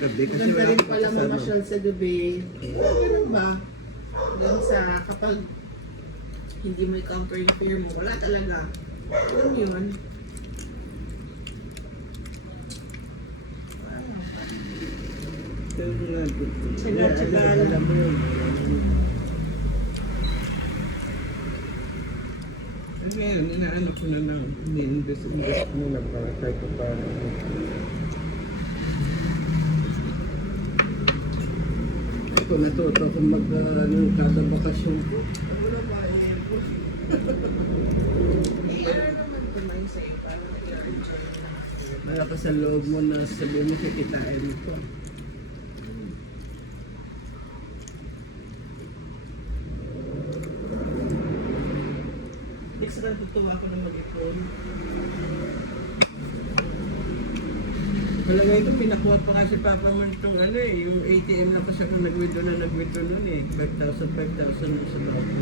Gabi kasi Maganda wala rin akong pala kasama. mamasyal sa gabi. Ganun ba? Ganun sa kapag hindi mo i-counter yung fear mo, wala talaga. Alam yun. Tsaga-tsaga lang. Alam mo yun. Ngayon, inaano ko na lang. Ini-invest mo na para kahit pa paano. Ako natuto kung kada bakasyon ko. Wala ba i-impos? Ano naman tumayo sa'yo para nag-enjoy mo lang. Malakas sa loob mo na sabihin mo kikitain ko. Next na tutuwa ako na mag-ipon. Wala ngayon ko, pinakuha pa nga si Papa mo itong ano eh, yung ATM na kasi ako nag-withdraw nun eh. 5,000 na sa lobby.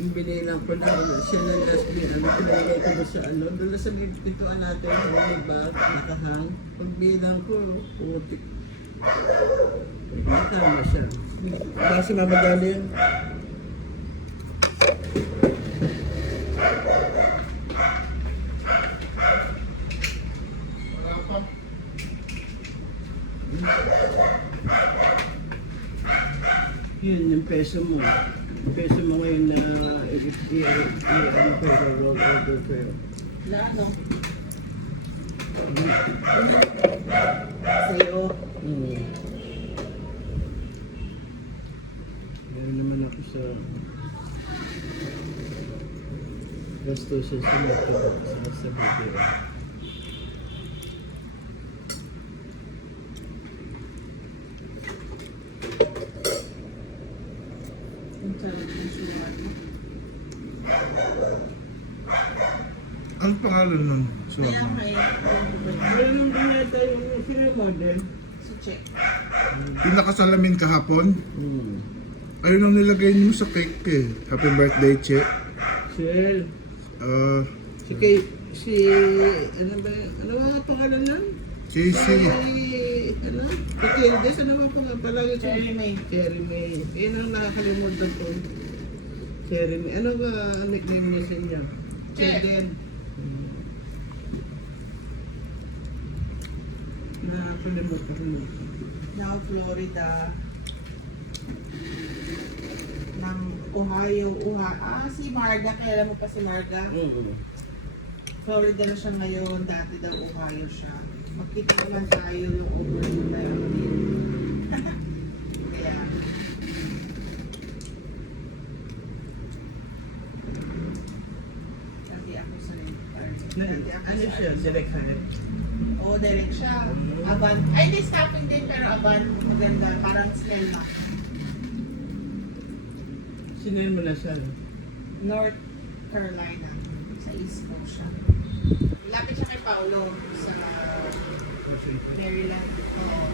Yung binilang ko lang, siya na last day, pinagay ko ba sa doon na sa pintuan natin, may bag, nakahang. Pagbilang ko, putik. Nakama siya. Kasi mamadali yun. Yun yung peso mo. Yung peso mo ngayon na i-ano pero roll over pero. Wala, no? Sa'yo. Meron naman ako sa gastusin sa motor sa video. Ang sarap yung sulat mo. Ang pangalan ng Kaya suwag mo? may Meron nung binata yung sila model. si Check. Pinakasalamin kahapon? Ayun ang nilagay niyo sa cake eh. Happy birthday, Che. Sel. Ah, Si Kay, ano ba, ano nga pangalan nun? Casey. Ano? Patildes, ano ba pangalan? Palagi si Cherry May. Cherry May. Yun ang nakakalimutan ko. Cherry May. Ano ba ang nickname niya sa niya? Cheden. Nakakalimutan ko yun. Now, Florida. Ng Ohio. Si Marga. Kailan mo pa si Marga? Florida na siya ngayon. Dati daw Ohio siya. Magkita naman tayo yung overload na yun. Kaya. Kasi ako sa Ano siya? Direct hanip. Oo, direct siya. Avant. Ay, di stopping din pero Avant. Maganda. Parang smell na. Sinin mo na siya. North Carolina. Sa East Coast siya. Lapit siya kay Paulo sa Maryland. Oo.